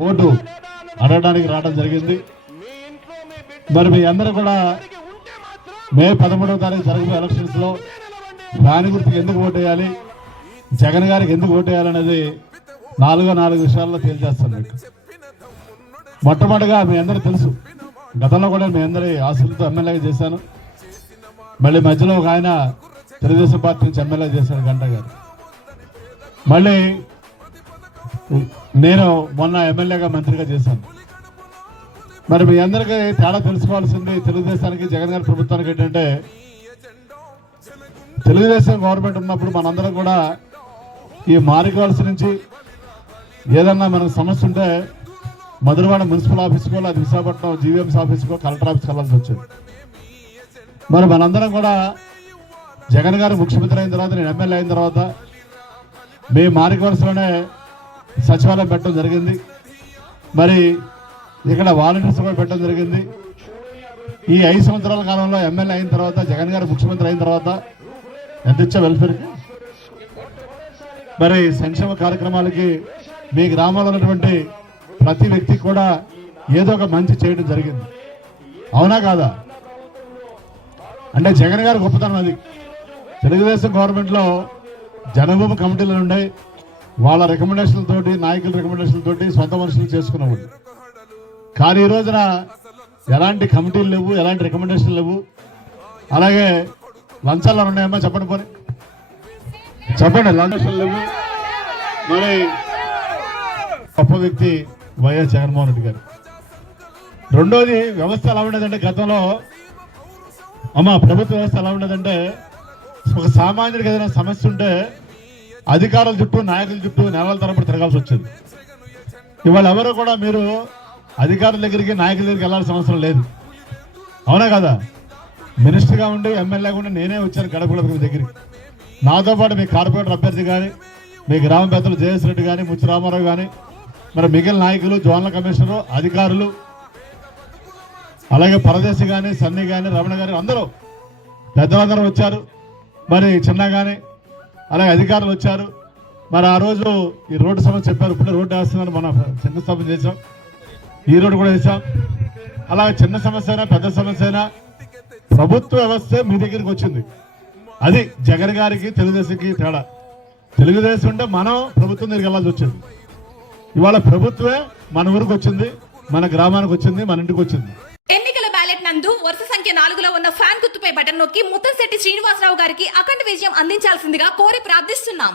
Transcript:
Vote అడగడానికి రావడం జరిగింది. మరి మీ అందరూ కూడా మే పదమూడవ తారీఖు జరగబోయే ఎలక్షన్స్లో గుర్తుకు ఎందుకు ఓటు వేయాలి? జగన్ గారికి ఎందుకు ఓటు వేయాలనేది నాలుగో నాలుగు విషయాల్లో తేల్చేస్తాను మీకు. మొట్టమొదటిగా మీ అందరూ తెలుసు. గతంలో కూడా మీ అందరి ఆశలతో ఎమ్మెల్యేగా చేశాను. మళ్ళీ మధ్యలో ఒక ఆయన తెలుగుదేశం పార్టీ నుంచి ఎమ్మెల్యే చేశాడు గంట గారు. మళ్ళీ నేను మొన్న ఎమ్మెల్యేగా మంత్రిగా చేశాను. మరి మీ అందరికీ తేడా తెలుసుకోవాల్సింది తెలుగుదేశానికి జగన్ గారి ప్రభుత్వానికి ఏంటంటే తెలుగుదేశం గవర్నమెంట్ ఉన్నప్పుడు మనందరం కూడా ఈ మారికాల్స్ నుంచి ఏదన్నా మనకు సమస్య ఉంటే మధురవాడ మున్సిపల్ ఆఫీస్కో లేదా విశాఖపట్నం జీవీఎంసీ ఆఫీస్కో కలెక్టర్ ఆఫీస్కి వెళ్ళాల్సి వచ్చేది. మరి మనందరం కూడా జగన్ గారు ముఖ్యమంత్రి అయిన తర్వాత నేను ఎమ్మెల్యే అయిన తర్వాత మీ మారికాల్స్లోనే సచివాలయం పెట్టడం జరిగింది. మరి ఇక్కడ వాలంటీర్స్ కూడా పెట్టడం జరిగింది. ఈ ఐదు సంవత్సరాల కాలంలో ఎమ్మెల్యే అయిన తర్వాత జగన్ గారు ముఖ్యమంత్రి అయిన తర్వాత ఎంత ఇచ్చా వెల్ఫేర్కి? మరి సంక్షేమ కార్యక్రమాలకి మీ గ్రామంలో ఉన్నటువంటి ప్రతి వ్యక్తికి కూడా ఏదో ఒక మంచి చేయడం జరిగింది. అవునా కాదా? అంటే జగన్ గారు గొప్పతనం అది. తెలుగుదేశం గవర్నమెంట్లో జనభూమి కమిటీలు ఉన్నాయి. వాళ్ళ రికమెండేషన్ల తోటి నాయకుల రికమెండేషన్ తోటి సొంత మనుషులు చేసుకునేవాళ్ళు. కానీ ఈ రోజున ఎలాంటి కమిటీలు లేవు ఎలాంటి రికమెండేషన్లు లేవు. అలాగే లంచాలు ఉన్నాయమ్మా చెప్పండి పోనీ. చెప్పండి లంచాలు లేవు. మరి గొప్ప వ్యక్తి వైఎస్ జగన్మోహన్ రెడ్డి గారు. రెండోది వ్యవస్థ ఎలా ఉండేదంటే గతంలో అమ్మ ప్రభుత్వ వ్యవస్థ ఎలా ఉండేదంటే ఒక సామాన్యుడికి ఏదైనా సమస్య ఉంటే అధికారుల చుట్టూ నాయకుల చుట్టూ నెలల తరబడి తిరగాల్సి వచ్చింది. ఇవాళ ఎవరు కూడా మీరు అధికారుల దగ్గరికి నాయకుల దగ్గరికి వెళ్ళాల్సిన అవసరం లేదు. అవునా కదా? మినిస్టర్గా ఉండి ఎమ్మెల్యేగా ఉండి నేనే వచ్చాను గడప మీ దగ్గరికి. నాతో పాటు మీ కార్పొరేటర్ అభ్యర్థి కానీ మీ గ్రామ పెద్దలు జయేష్ రెడ్డి కానీ ముచ్చు రామారావు కానీ మరి మిగిలిన నాయకులు జోనల్ కమిషనరు అధికారులు అలాగే పరదేశి కానీ సన్నీ కానీ రమణ కానీ అందరూ పెద్దలందరూ వచ్చారు. మరి చిన్న కానీ అలాగే అధికారులు వచ్చారు. మరి ఆ రోజు ఈ రోడ్డు సమస్య చెప్పారు. ఇప్పుడే రోడ్డు వేస్తున్నారు మన చిన్న సభ చేసాం ఈ రోడ్డు కూడా వేసాం అలాగే చిన్న సమస్య అయినా పెద్ద సమస్య అయినా ప్రభుత్వ వ్యవస్థ మీ దగ్గరికి వచ్చింది. అది జగన్ గారికి తెలుగుదేశంకి తేడా. తెలుగుదేశం అంటే మనం ప్రభుత్వం దగ్గరికి వెళ్ళాల్సి వచ్చింది. ఇవాళ ప్రభుత్వమే మన ఊరికి వచ్చింది మన గ్రామానికి వచ్చింది మన ఇంటికి వచ్చింది. బ్యాలెట్ నందు వరుస సంఖ్య నాలుగులో ఉన్న ఫ్యాన్ గుర్తుపై బటన్ నొక్కి ముత్తంశెట్టి శ్రీనివాసరావు గారికి అఖండ విజయం అందించాల్సిందిగా కోరి ప్రార్థిస్తున్నాం.